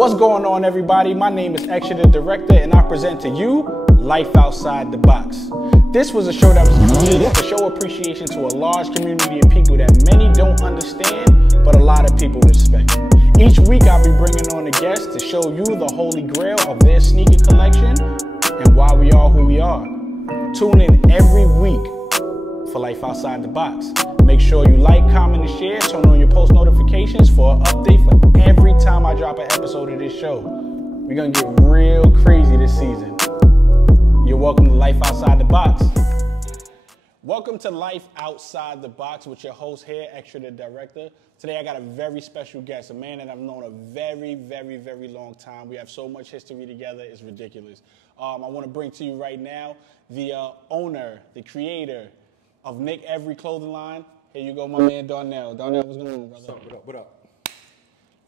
What's going on, everybody? My name is Extra the Director, and I present to you Life Outside the Box. This was a show that was created to show appreciation to a large community of people that many don't understand, but a lot of people respect. Each week I'll be bringing on a guest to show you the holy grail of their sneaker collection and why we are who we are. Tune in every week for Life Outside the Box. Make sure you like, comment, and share. Turn on your post notifications for an update for every time I drop an episode of this show. We're gonna get real crazy this season. You're welcome to Life Outside the Box. Welcome to Life Outside the Box with your host here, Extra the Director. Today I got a very special guest, a man that I've known a very, very, very long time. We have so much history together, it's ridiculous. I want to bring to you right now the owner, the creator of Nick Every clothing line. Here you go, my man Darnell. Darnell, what's going on, brother? What's up? What up?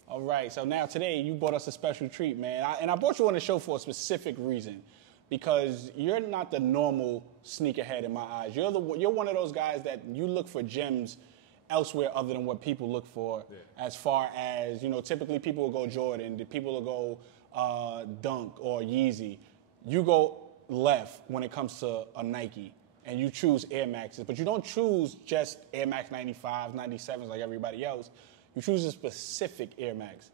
All right, so now today you brought us a special treat, man. I brought you on the show for a specific reason, because you're not the normal sneakerhead in my eyes. You're one of those guys that you look for gems elsewhere other than what people look for. Yeah. As far as, you know, typically people will go Jordan, people will go Dunk or Yeezy. You go left when it comes to a Nike. And you choose Air Maxes, but you don't choose just Air Max 95, 97s like everybody else. You choose a specific Air Max.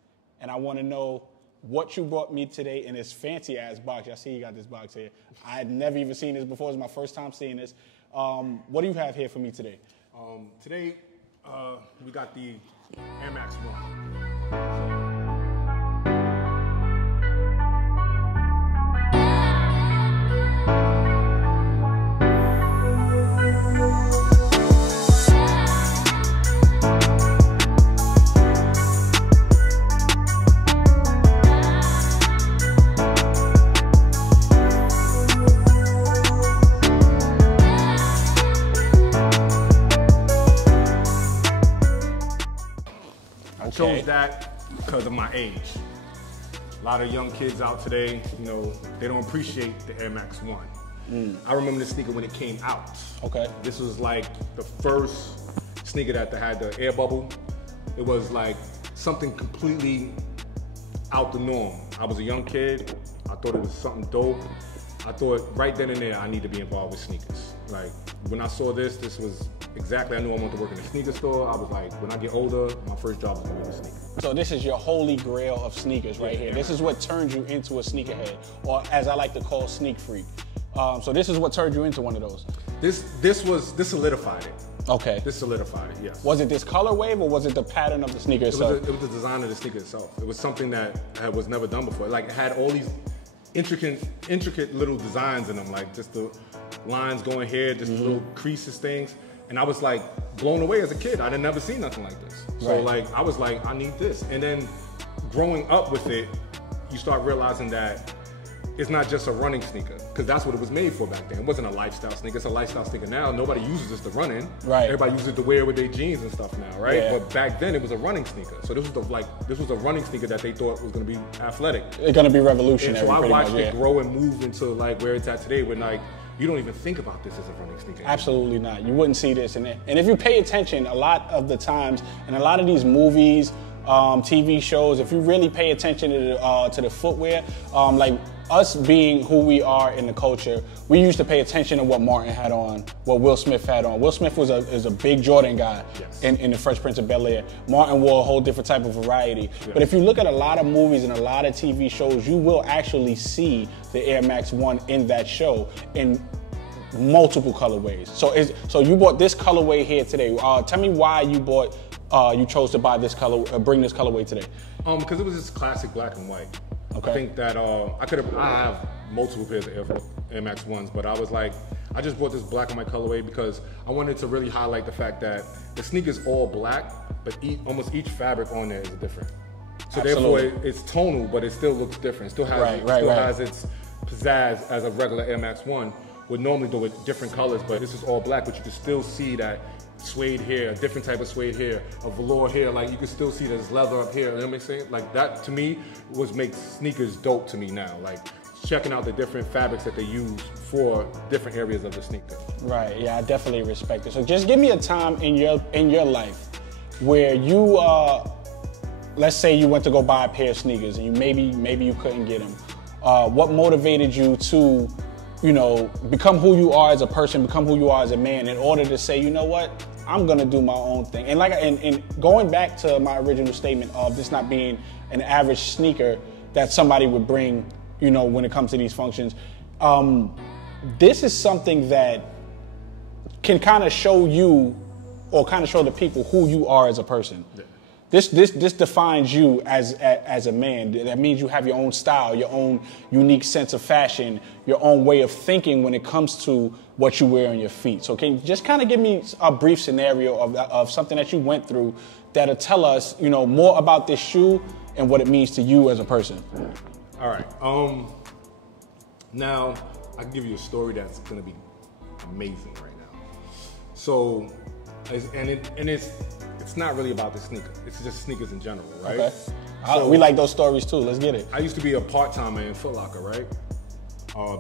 And I want to know what you brought me today in this fancy-ass box. I see you got this box here. I had never even seen this before. It's my first time seeing this. What do you have here for me today? Today, we got the Air Max 1. I chose that because of my age. A lot of young kids out today, you know, they don't appreciate the Air Max 1. I remember this sneaker when it came out. Okay. This was like the first sneaker that had the air bubble. It was like something completely out the norm. I was a young kid. I thought it was something dope. I thought right then and there I need to be involved with sneakers. Like when I saw this was exactly, I knew I wanted to work in a sneaker store. I was like, when I get older, my first job is gonna be a sneaker. So this is your holy grail of sneakers right here. This is what turned you into a sneakerhead, or as I like to call, sneak freak. So this is what turned you into one of those. This solidified it. Okay. This solidified it, yes. Was it this color wave, or was it the pattern of the sneaker itself? It was the design of the sneaker itself. It was something that was never done before. Like it had all these intricate little designs in them, like just the lines going here, just little creases, things. And I was like blown away as a kid. I had never seen nothing like this. So like, I was like, I need this. And then growing up with it, you start realizing that it's not just a running sneaker, because that's what it was made for back then. It wasn't a lifestyle sneaker, it's a lifestyle sneaker now. Nobody uses this to run in. Right. Everybody uses it to wear with their jeans and stuff now, right? Yeah. But back then it was a running sneaker. So this was a running sneaker that they thought was gonna be athletic. It's gonna be revolutionary. And so I watched it grow and move into like where it's at today, where like, you don't even think about this as a running sneaker. Absolutely not. You wouldn't see this in it. And if you pay attention, a lot of the times, and a lot of these movies, TV shows, if you really pay attention to the footwear, like us being who we are in the culture, we used to pay attention to what Martin had on, what Will Smith had on. Will Smith is a big Jordan guy. Yes. in the Fresh Prince of Bel-Air. Martin wore a whole different type of variety. Yeah. But if you look at a lot of movies and a lot of TV shows, you will actually see the Air Max 1 in that show in multiple colorways. So you bought this colorway here today. Tell me why you chose to buy this color, bring this colorway today. Because it was just classic black and white. Okay. I think that I have multiple pairs of Air Max 1s, but I was like, I just bought this black and white colorway because I wanted to really highlight the fact that the sneaker's all black, but almost each fabric on there is different. So Absolutely. Therefore, it's tonal, but it still looks different. It still has its pizzazz as a regular Air Max 1 would normally do with different colors, but this is all black, but you can still see that suede here, a different type of suede here, a velour here, like you can still see there's leather up here, you know what I'm saying? Like that to me makes sneakers dope to me now, like checking out the different fabrics that they use for different areas of the sneaker. Right, yeah, I definitely respect it. So just give me a time in your life where you let's say you went to go buy a pair of sneakers and maybe you couldn't get them. What motivated you to, you know, become who you are as a person, become who you are as a man in order to say, you know what, I'm gonna do my own thing. And and going back to my original statement of this not being an average sneaker that somebody would bring, you know, when it comes to these functions, this is something that can kind of show you or kind of show the people who you are as a person. Yeah. This defines you as a man. That means you have your own style, your own unique sense of fashion, your own way of thinking when it comes to what you wear on your feet. So can you just kind of give me a brief scenario of something that you went through that'll tell us, you know, more about this shoe and what it means to you as a person? All right. Now I can give you a story that's gonna be amazing right now. So, it's not really about the sneaker. It's just sneakers in general, right? Okay. So, we like those stories too. Let's get it. I used to be a part-timer in Foot Locker, right?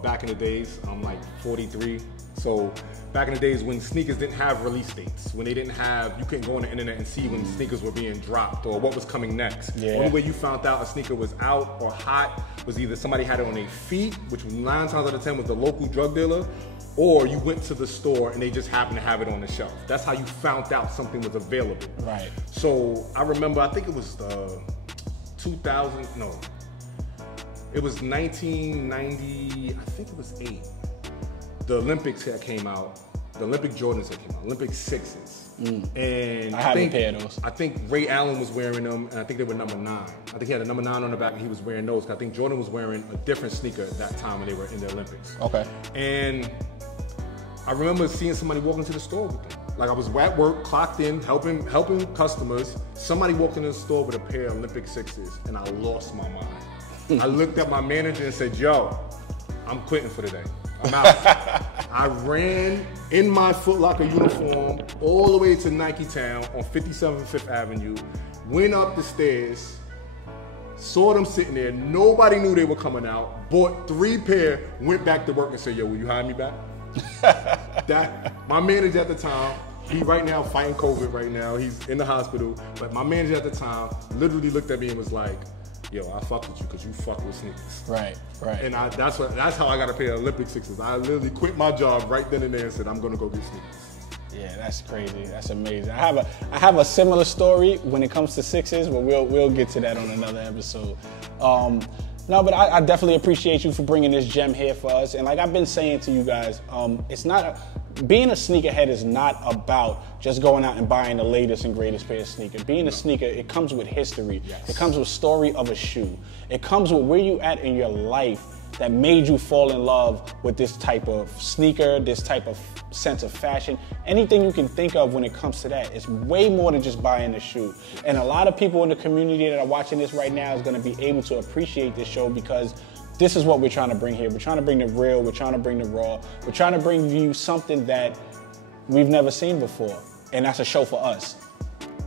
Back in the days, I'm like 43. So back in the days when sneakers didn't have release dates, when they didn't have, you couldn't go on the internet and see when sneakers were being dropped or what was coming next. Yeah. The only way you found out a sneaker was out or hot was either somebody had it on their feet, which 9 times out of 10 was the local drug dealer, or you went to the store and they just happened to have it on the shelf. That's how you found out something was available. Right. So I remember, I think it was it was 1990, I think it was 8. The Olympics had came out, the Olympic Jordans had came out, Olympic 6s. And I have a pair of those. I think Ray Allen was wearing them, and I think they were number 9. I think he had a number 9 on the back, and he was wearing those. I think Jordan was wearing a different sneaker at that time when they were in the Olympics. Okay. And I remember seeing somebody walk into the store with them. Like I was at work, clocked in, helping customers. Somebody walked into the store with a pair of Olympic 6s, and I lost my mind. I looked at my manager and said, yo, I'm quitting for today. I'm out. I ran in my Foot Locker uniform all the way to Nike Town on 57th Fifth Avenue, went up the stairs, saw them sitting there. Nobody knew they were coming out. Bought 3 pair, went back to work and said, yo, will you hire me back? My manager at the time, he right now fighting COVID right now. He's in the hospital. But my manager at the time literally looked at me and was like, yo, I fuck with you because you fuck with sneakers. Right. And that's how I got a pair of Olympic 6s. I literally quit my job right then and there and said, I'm gonna go get sneakers. Yeah, that's crazy. That's amazing. I have a similar story when it comes to 6s, but we'll get to that on another episode. No, but I definitely appreciate you for bringing this gem here for us. And like I've been saying to you guys, being a sneakerhead is not about just going out and buying the latest and greatest pair of sneakers. Being a sneaker, it comes with history. Yes. It comes with story of a shoe. It comes with where you at in your life that made you fall in love with this type of sneaker, this type of sense of fashion. Anything you can think of when it comes to that, it's way more than just buying the shoe. And a lot of people in the community that are watching this right now is gonna be able to appreciate this show because this is what we're trying to bring here. We're trying to bring the real, we're trying to bring the raw. We're trying to bring you something that we've never seen before. And that's a show for us.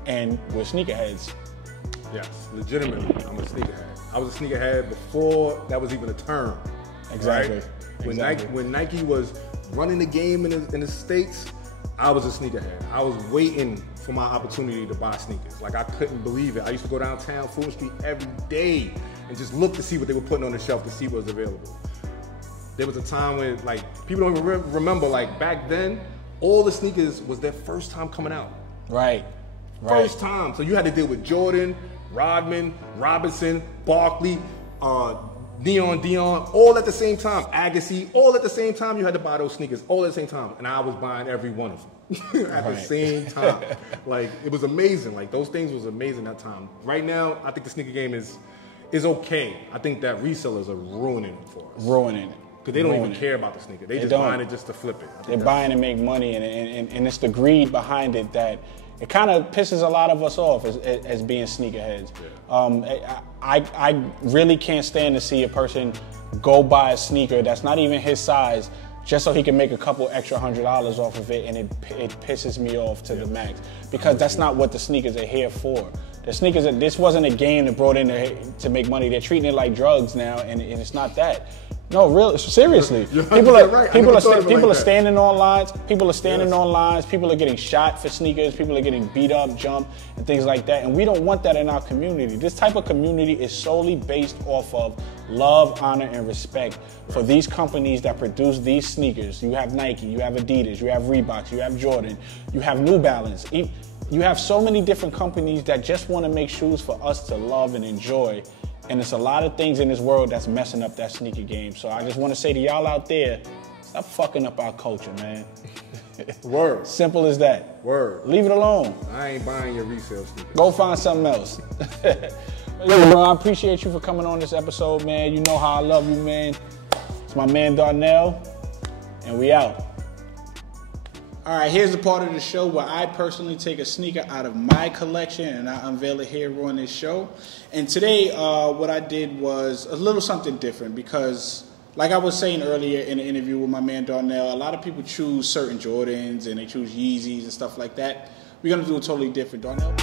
And we're sneakerheads. Yes, legitimately, I'm a sneakerhead. I was a sneakerhead before that was even a term. Exactly. Right? When Nike was running the game in the States, I was a sneakerhead. I was waiting for my opportunity to buy sneakers. Like I couldn't believe it. I used to go downtown Fulton Street every day and just look to see what they were putting on the shelf to see what was available. There was a time when like people don't even remember like back then, all the sneakers was their first time coming out. Right. First time. So you had to deal with Jordan, Rodman, Robinson, Barkley, Neon Dion, all at the same time. Agassi, all at the same time. You had to buy those sneakers all at the same time. And I was buying every one of them at the same time. Like, it was amazing. Like, those things was amazing that time. Right now, I think the sneaker game is okay. I think that resellers are ruining it for us. Ruining it. Because they don't even care about the sneaker. They just buying it just to flip it. They're buying to make money, and it's the greed behind it that it kind of pisses a lot of us off as being sneakerheads. Yeah. I really can't stand to see a person go buy a sneaker that's not even his size just so he can make a couple extra $100 off of it, and it pisses me off to the max. Because that's not what the sneakers are here for. The sneakers, this wasn't a game that brought in to make money. They're treating it like drugs now, and it's not that. No, real seriously. People are standing on lines. People are standing on lines. People are getting shot for sneakers. People are getting beat up, jumped, and things like that. And we don't want that in our community. This type of community is solely based off of love, honor, and respect for these companies that produce these sneakers. You have Nike, you have Adidas, you have Reeboks, you have Jordan, you have New Balance. You have so many different companies that just want to make shoes for us to love and enjoy. And there's a lot of things in this world that's messing up that sneaker game. So I just want to say to y'all out there, stop fucking up our culture, man. Word. Simple as that. Word. Leave it alone. I ain't buying your resale sneakers. Go find something else. Yo, bro, I appreciate you for coming on this episode, man. You know how I love you, man. It's my man Darnell, and we out. All right, here's the part of the show where I personally take a sneaker out of my collection and I unveil it here on this show. And today, what I did was a little something different because, like I was saying earlier in the interview with my man Darnell, a lot of people choose certain Jordans and they choose Yeezys and stuff like that. We're gonna do it totally different, Darnell.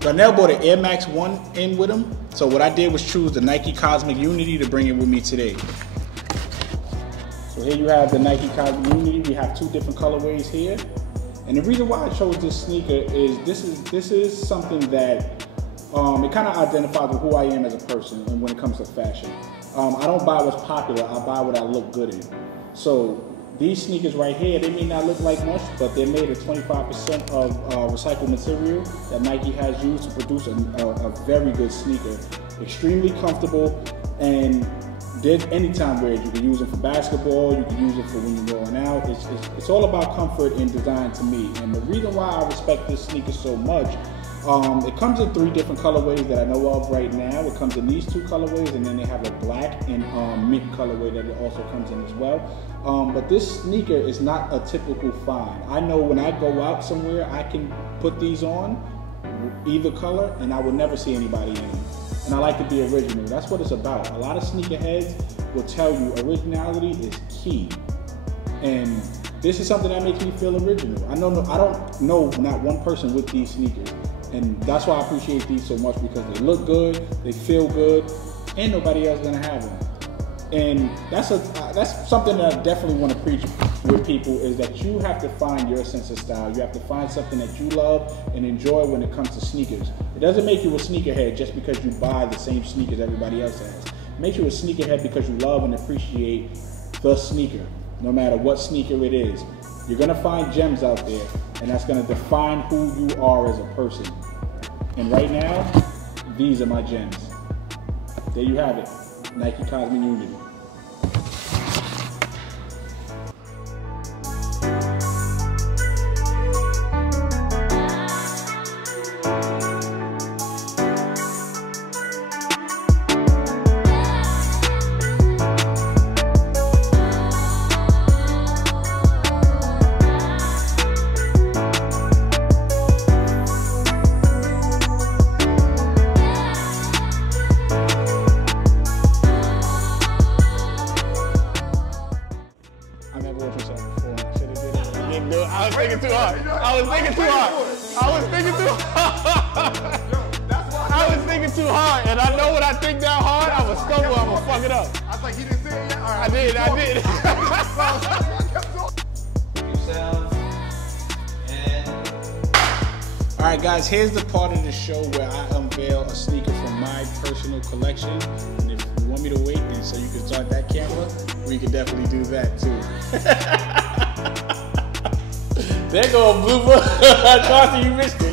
Darnell bought an Air Max 1 in with him. So what I did was choose the Nike Cosmic Unity to bring it with me today. So here you have the Nike Cosmic Unity. We have two different colorways here. And the reason why I chose this sneaker is this is something that it kind of identifies with who I am as a person and when it comes to fashion. I don't buy what's popular, I buy what I look good in. So these sneakers right here, they may not look like much, but they're made of 25% of recycled material that Nike has used to produce a very good sneaker. Extremely comfortable, and there's anytime wear it. You can use it for basketball, you can use it for when you're going out. It's all about comfort and design to me. And the reason why I respect this sneaker so much, it comes in 3 different colorways that I know of right now. It comes in these 2 colorways, and then they have a black and mint colorway that it also comes in as well. But this sneaker is not a typical find. I know when I go out somewhere, I can put these on, either color, and I would never see anybody in them. And I like to be original. That's what it's about. A lot of sneakerheads will tell you originality is key. And this is something that makes me feel original. I don't know not one person with these sneakers. And that's why I appreciate these so much, because they look good, they feel good, and nobody else is gonna have them. And that's something that I definitely want to preach with people, is that you have to find your sense of style. You have to find something that you love and enjoy when it comes to sneakers. It doesn't make you a sneakerhead just because you buy the same sneakers everybody else has. It makes you a sneakerhead because you love and appreciate the sneaker, no matter what sneaker it is. You're gonna find gems out there, and that's gonna define who you are as a person. And right now, these are my gems. There you have it, Nike Cosmic Unity. I was thinking too hard. I was thinking too hard, and I know when I think that hard, I'm a stumble, I'm gonna fuck it up. I was like, he didn't say it yet? All right, I did. All right, guys, here's the part of the show where I unveil a sneaker from my personal collection. And if you want me to wait, and so you can start that camera, we can definitely do that too. There go a blooper. Carson, you missed it.